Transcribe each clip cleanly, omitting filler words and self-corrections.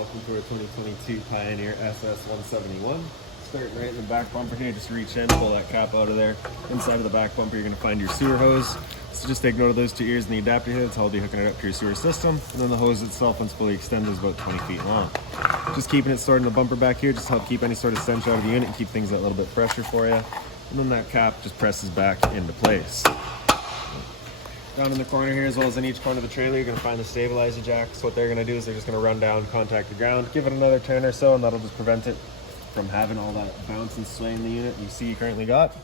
welcome to our 2022 Pioneer SS171. Starting right in the back bumper here, just reach in, pull that cap out of there. Inside of the back bumper, you're going to find your sewer hose. So just take note of those two ears and the adapter here. That's how I'll be hooking it up to your sewer system. And then the hose itself, once fully extended, is about 20 feet long. Just keeping it stored in the bumper back here, just to help keep any sort of stench out of the unit and keep things a little bit fresher for you. And then that cap just presses back into place. Down in the corner here, as well as in each corner of the trailer, you're going to find the stabilizer jacks. What they're going to do is they're just going to run down, contact the ground, give it another turn or so, and that'll just prevent it from having all that bounce and sway in the unit you see you currently got.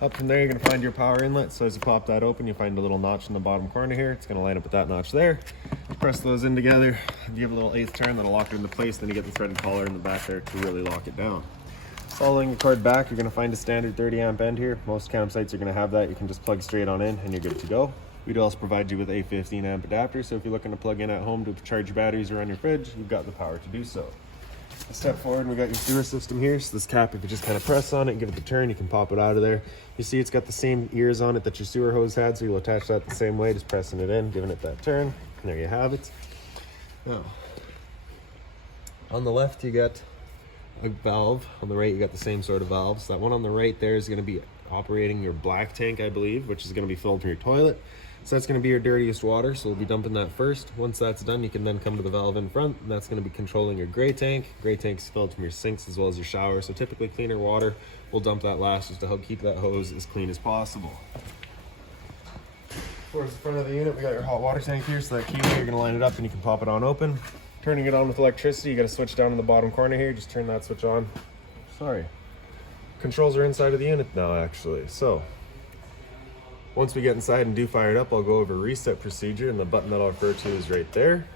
Up from there, you're going to find your power inlet. So as you pop that open, you find a little notch in the bottom corner here. It's going to line up with that notch there. You press those in together, give a little eighth turn, that'll lock it into place. Then you get the threaded collar in the back there to really lock it down. Following the cord back, you're going to find a standard 30 amp end here. Most campsites are going to have that. You can just plug straight on in and you're good to go. We do also provide you with a 15 amp adapter, so if you're looking to plug in at home to charge your batteries or run your fridge, you've got the power to do so. A step forward, we got your sewer system here. So this cap, if you just kind of press on it and give it the turn, you can pop it out of there. You see it's got the same ears on it that your sewer hose had, so you'll attach that the same way, just pressing it in, giving it that turn, and there you have it. Now, on the left you got a valve, on the right you got the same sort of valves. That one on the right there is going to be operating your black tank, I believe, which is going to be filled from your toilet. So that's going to be your dirtiest water, so we'll be dumping that first. Once that's done, you can then come to the valve in front, and that's going to be controlling your gray tank. Gray tank is filled from your sinks as well as your shower, so typically cleaner water. We'll dump that last just to help keep that hose as clean as possible. Towards the front of the unit, we got your hot water tank here, so that key, you're going to line it up and you can pop it on open. Turning it on with electricity, you got a switch down in the bottom corner here. Just turn that switch on. Sorry. Controls are inside of the unit now, actually. So once we get inside and do fire it up, I'll go over reset procedure, and the button that I'll refer to is right there.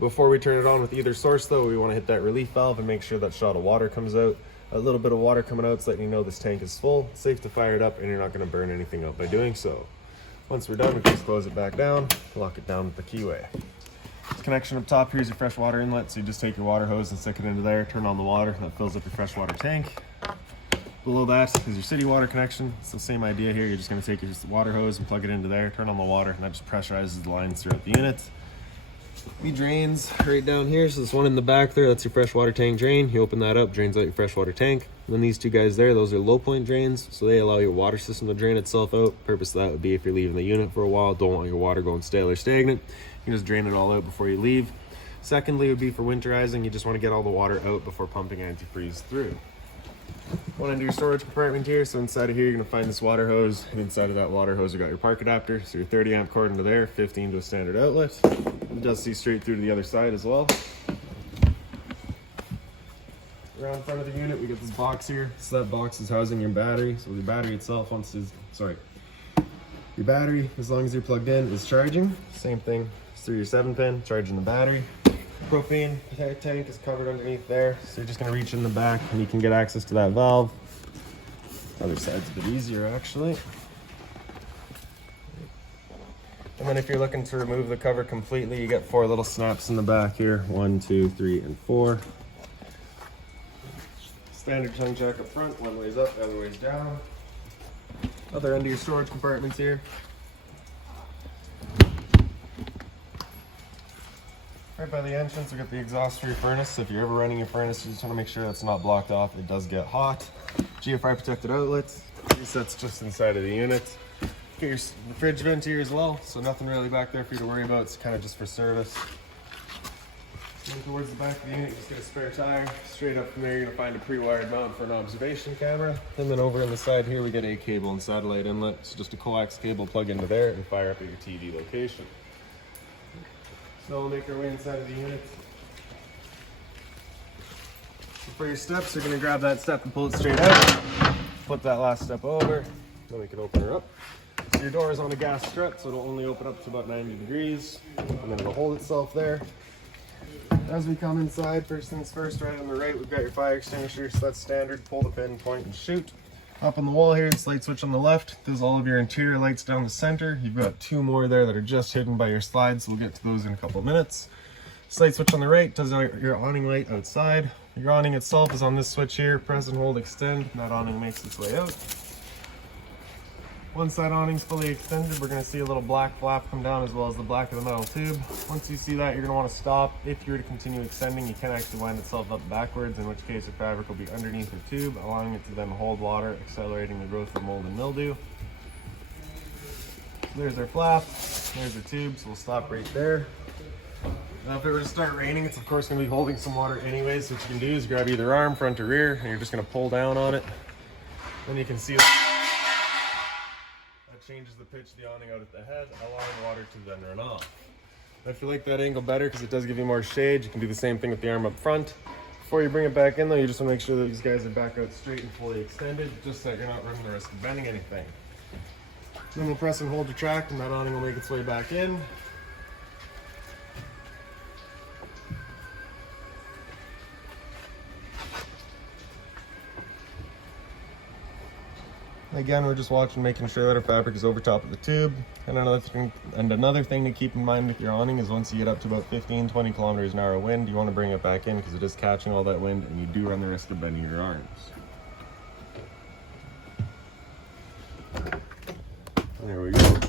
Before we turn it on with either source though, we want to hit that relief valve and make sure that shot of water comes out. A little bit of water coming out is letting you know this tank is full. It's safe to fire it up and you're not going to burn anything up by doing so. Once we're done, we can just close it back down, lock it down with the keyway. This connection up top here is your fresh water inlet, so you just take your water hose and stick it into there, turn on the water, and that fills up your freshwater tank. Below that is your city water connection. It's the same idea here. You're just going to take your water hose and plug it into there, turn on the water, and that just pressurizes the lines throughout the unit. Your drains right down here. So this one in the back there, that's your freshwater tank drain. You open that up, drains out your freshwater tank. And then these two guys there, those are low point drains, so they allow your water system to drain itself out. Purpose of that would be if you're leaving the unit for a while, don't want your water going stale or stagnant, you can just drain it all out before you leave. Secondly would be for winterizing. You just want to get all the water out before pumping antifreeze through. One into your storage compartment here. So inside of here, you're going to find this water hose. And inside of that water hose, you got your park adapter. So your 30 amp cord into there, 15 to a standard outlet. It does see straight through to the other side as well. Around front of the unit, we got this box here. So that box is housing your battery. So the battery itself, your battery, as long as you're plugged in, is charging. Same thing through your 7-pin, charging the battery. Propane tank is covered underneath there, so you're just going to reach in the back and you can get access to that valve. Other side's a bit easier actually. And then if you're looking to remove the cover completely, you get 4 little snaps in the back here. 1, 2, 3, and 4. Standard tongue jack up front, one way's up, the other way's down. Other end of your storage compartments here. Right by the entrance, we got the exhaust for your furnace. So if you're ever running your furnace, you just want to make sure that's not blocked off. It does get hot. GFI protected outlets. That's just inside of the unit. Get your fridge vent here as well. So nothing really back there for you to worry about. It's kind of just for service. Then towards the back of the unit, you just get a spare tire. Straight up from there, you're going to find a pre-wired mount for an observation camera. And then over on the side here, we get a cable and satellite inlet. So just a coax cable plug into there and fire up at your TV location. So we'll make our way inside of the unit. So for your steps, you're going to grab that step and pull it straight out. Flip that last step over. Then we can open her up. So your door is on a gas strut, so it'll only open up to about 90 degrees. And then it'll hold itself there. As we come inside, first things first, right on the right, we've got your fire extinguisher. So that's standard. Pull the pin, point, and shoot. Up on the wall here, this light switch on the left does all of your interior lights down the center. You've got 2 more there that are just hidden by your slides, so we'll get to those in a couple of minutes. This light switch on the right does your awning light outside. Your awning itself is on this switch here. Press and hold, extend, and that awning makes its way out. Once that awning's fully extended, we're going to see a little black flap come down as well as the black of the metal tube. Once you see that, you're going to want to stop. If you were to continue extending, you can actually wind itself up backwards, in which case the fabric will be underneath the tube, allowing it to then hold water, accelerating the growth of mold and mildew. There's our flap, there's the tube, so we'll stop right there. Now if it were to start raining, it's of course going to be holding some water anyways, so what you can do is grab either arm, front or rear, and you're just going to pull down on it. Then you can see changes the pitch of the awning out at the head, allowing water to then run off. If you like that angle better, because it does give you more shade, you can do the same thing with the arm up front. Before you bring it back in though, you just want to make sure that these guys are back out straight and fully extended, just so that you're not running the risk of bending anything. Then we'll press and hold your track, and that awning will make its way back in. Again, we're just watching, making sure that our fabric is over top of the tube. And another thing to keep in mind with your awning is once you get up to about 15-20 kilometers an hour wind, you want to bring it back in because it is catching all that wind and you do run the risk of bending your arms. There we go.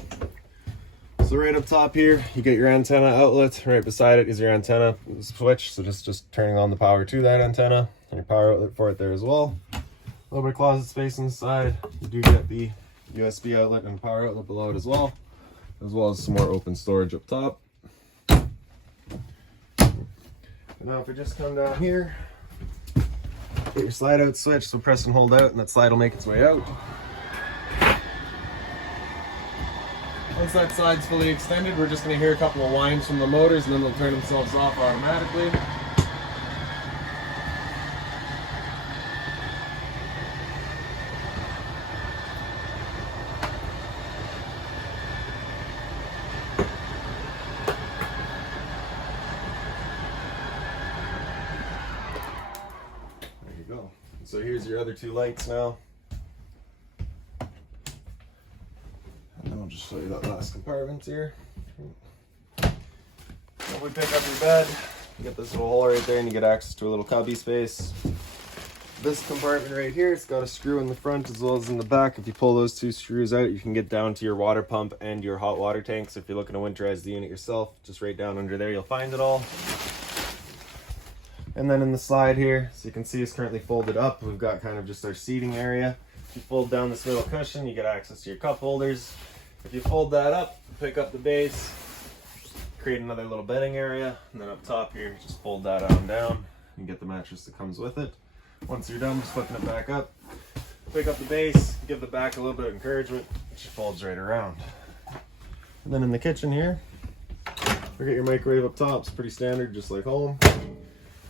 So right up top here, you get your antenna outlet. Right beside it is your antenna switch. So just turning on the power to that antenna and your power outlet for it there as well. A little bit of closet space inside. You do get the USB outlet and power outlet below it as well as some more open storage up top. And now if we just come down here, get your slide out switch, so press and hold out and that slide will make its way out. Once that slide's fully extended, we're just going to hear a couple of whines from the motors and then they'll turn themselves off automatically. Go. So here's your other two lights now. And then I'll just show you that last compartment here. When we pick up your bed, you get this little hole right there and you get access to a little cubby space. This compartment right here, it's got a screw in the front as well as in the back. If you pull those two screws out, you can get down to your water pump and your hot water tanks. If you're looking to winterize the unit yourself, just right down under there, you'll find it all. And then in the slide here, so you can see it's currently folded up. We've got kind of just our seating area. If you fold down this middle cushion, you get access to your cup holders. If you fold that up, pick up the base, create another little bedding area. And then up top here, just fold that on down and get the mattress that comes with it. Once you're done, just flipping it back up, pick up the base, give the back a little bit of encouragement, which folds right around. And then in the kitchen here, we got your microwave up top. It's pretty standard, just like home.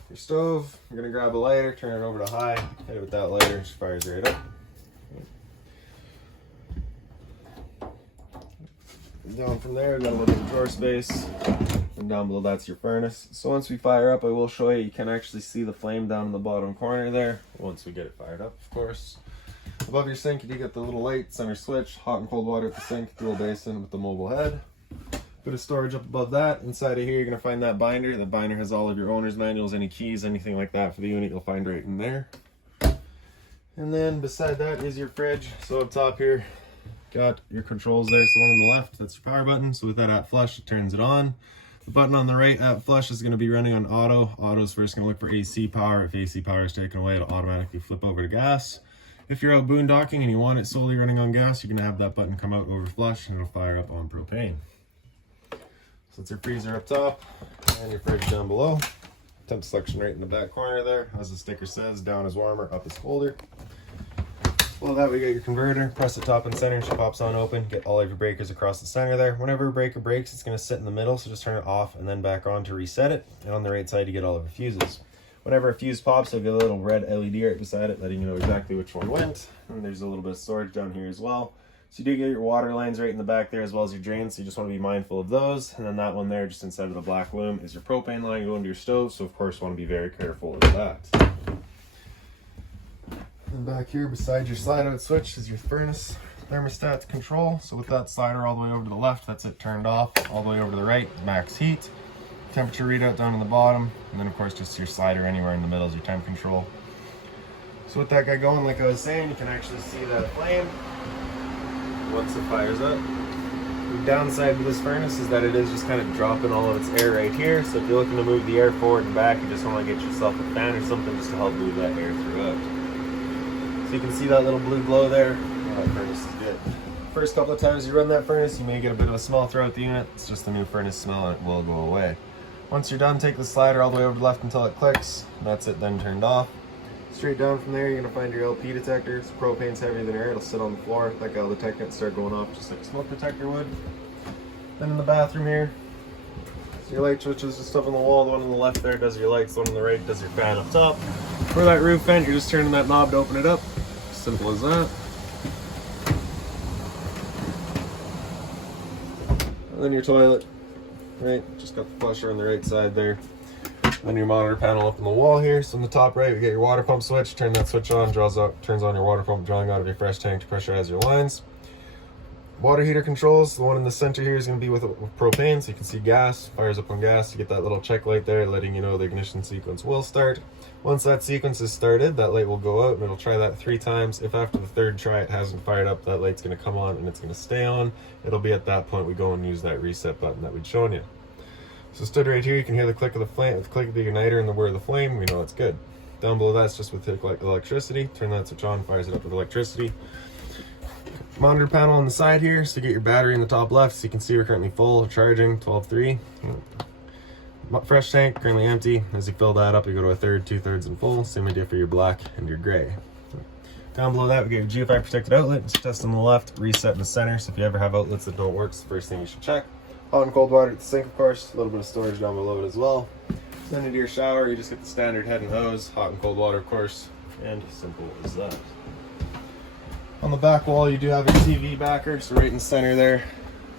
Your stove, you're going to grab a lighter, turn it over to high, hit it with that lighter, it fires right up. And down from there, got a little bit of drawer space, and down below that's your furnace. So once we fire up, I will show you, you can actually see the flame down in the bottom corner there, once we get it fired up, of course. Above your sink, you do get the little light, center switch, hot and cold water at the sink, dual basin with the mobile head. Bit of storage up above that. Inside of here, you're going to find that binder. The binder has all of your owner's manuals, any keys, anything like that for the unit, you'll find right in there. And then beside that is your fridge. So up top here, got your controls there. So the one on the left, that's your power button. So with that at flush, it turns it on. The button on the right at flush is going to be running on auto. Auto's first going to look for AC power. If AC power is taken away, it'll automatically flip over to gas. If you're out boondocking and you want it solely running on gas, you're going to have that button come out over flush and it'll fire up on propane. So it's your freezer up top and your fridge down below. Temp selection right in the back corner there. As the sticker says, down is warmer, up is colder. Below that we got your converter. Press the top and center and she pops on open. Get all of your breakers across the center there. Whenever a breaker breaks, it's going to sit in the middle, so just turn it off and then back on to reset it. And on the right side you get all of your fuses. Whenever a fuse pops, you'll get a little red LED right beside it, letting you know exactly which one went. And there's a little bit of storage down here as well. So you do get your water lines right in the back there as well as your drains, so you just want to be mindful of those. And then that one there, just inside of the black loom, is your propane line going to your stove, so of course you want to be very careful of that. And back here beside your slide out switch is your furnace thermostat control. So with that slider all the way over to the left, that's it turned off. All the way over to the right, max heat. Temperature readout down in the bottom, and then of course just your slider anywhere in the middle is your temp control. So with that guy going, like I was saying, you can actually see that flame. once it fires up. The downside to this furnace is that it is just kind of dropping all of its air right here. So if you're looking to move the air forward and back, you just want to get yourself a fan or something just to help move that air throughout. So you can see that little blue glow there. Oh, that furnace is good. First couple of times you run that furnace, you may get a bit of a smell throughout the unit. It's just the new furnace smell and it will go away. Once you're done, take the slider all the way over to the left until it clicks. That's it then turned off. Straight down from there, you're going to find your LP detectors. Propane's heavier than air, it'll sit on the floor. That guy will detect it and start going off just like a smoke detector would. Then in the bathroom here, so your light switches just up on the wall. The one on the left there does your lights, the one on the right does your fan up top. For that roof vent, you're just turning that knob to open it up. Simple as that. And then your toilet, right? Just got the flusher on the right side there. Then your monitor panel up on the wall here. So on the top right, we get your water pump switch. Turn that switch on, turns on your water pump, drawing out of your fresh tank to pressurize your lines. Water heater controls. The one in the center here is going to be with propane, so you can see gas. Fires up on gas. You get that little check light there, letting you know the ignition sequence will start. Once that sequence is started, that light will go out, and it'll try that 3 times. If after the 3rd try it hasn't fired up, that light's going to come on and it's going to stay on. It'll be at that point we go and use that reset button that we'd shown you. So stood right here, you can hear the click of the flame, the click of the igniter and the whir of the flame. We know it's good. Down below that's just with electricity. Turn that switch on, fires it up with electricity. Monitor panel on the side here, so you get your battery in the top left, so you can see we're currently full, charging 12.3. Fresh tank, currently empty. As you fill that up, you go to a 1/3, 2/3 and full. Same idea for your black and your gray. Down below that, we get your GFI protected outlet. It's test on the left, reset in the center. So if you ever have outlets that don't work, it's the first thing you should check. Hot and cold water at the sink, of course. A little bit of storage down below it as well. Then into your shower, you just get the standard head and hose. Hot and cold water, of course. And simple as that. On the back wall, you do have your TV backer, so right in the center there.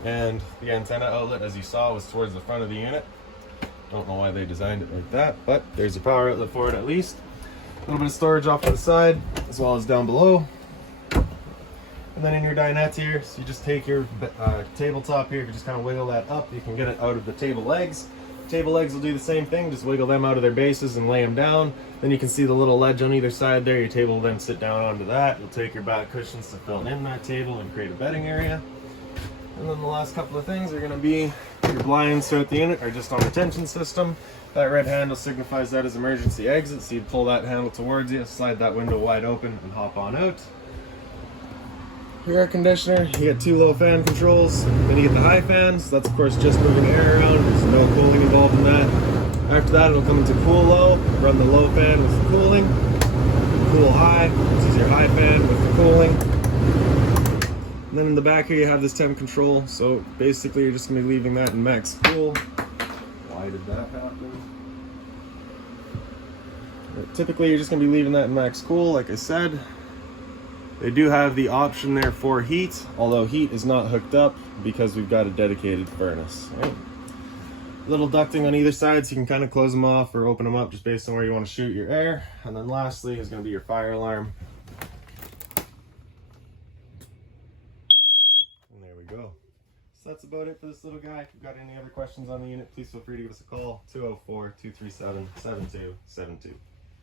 And the antenna outlet, as you saw, was towards the front of the unit. Don't know why they designed it like that, but there's your power outlet for it at least. A little bit of storage off to the side, as well as down below. And then in your dinette here, so you just take your tabletop here, you just kind of wiggle that up. You can get it out of the table legs. Table legs will do the same thing, just wiggle them out of their bases and lay them down. Then you can see the little ledge on either side there. Your table will then sit down onto that. You'll take your back cushions to fill in that table and create a bedding area. And then the last couple of things are going to be your blinds throughout the unit are just on a tension system. That red handle signifies that as emergency exit, so you pull that handle towards you, slide that window wide open and hop on out. Your air conditioner, you get 2 low fan controls, then you get the high fans. That's of course just moving air around, there's no cooling involved in that. After that it'll come into cool low, run the low fan with the cooling. Cool high, this is your high fan with the cooling. And then in the back here you have this temp control, so basically you're just going to be leaving that in max cool. Why did that happen? Typically you're just going to be leaving that in max cool, like I said. They do have the option there for heat, although heat is not hooked up because we've got a dedicated furnace. Right? Little ducting on either side, so you can kind of close them off or open them up just based on where you want to shoot your air. And then lastly is going to be your fire alarm. And there we go. So that's about it for this little guy. If you've got any other questions on the unit, please feel free to give us a call, 204-237-7272.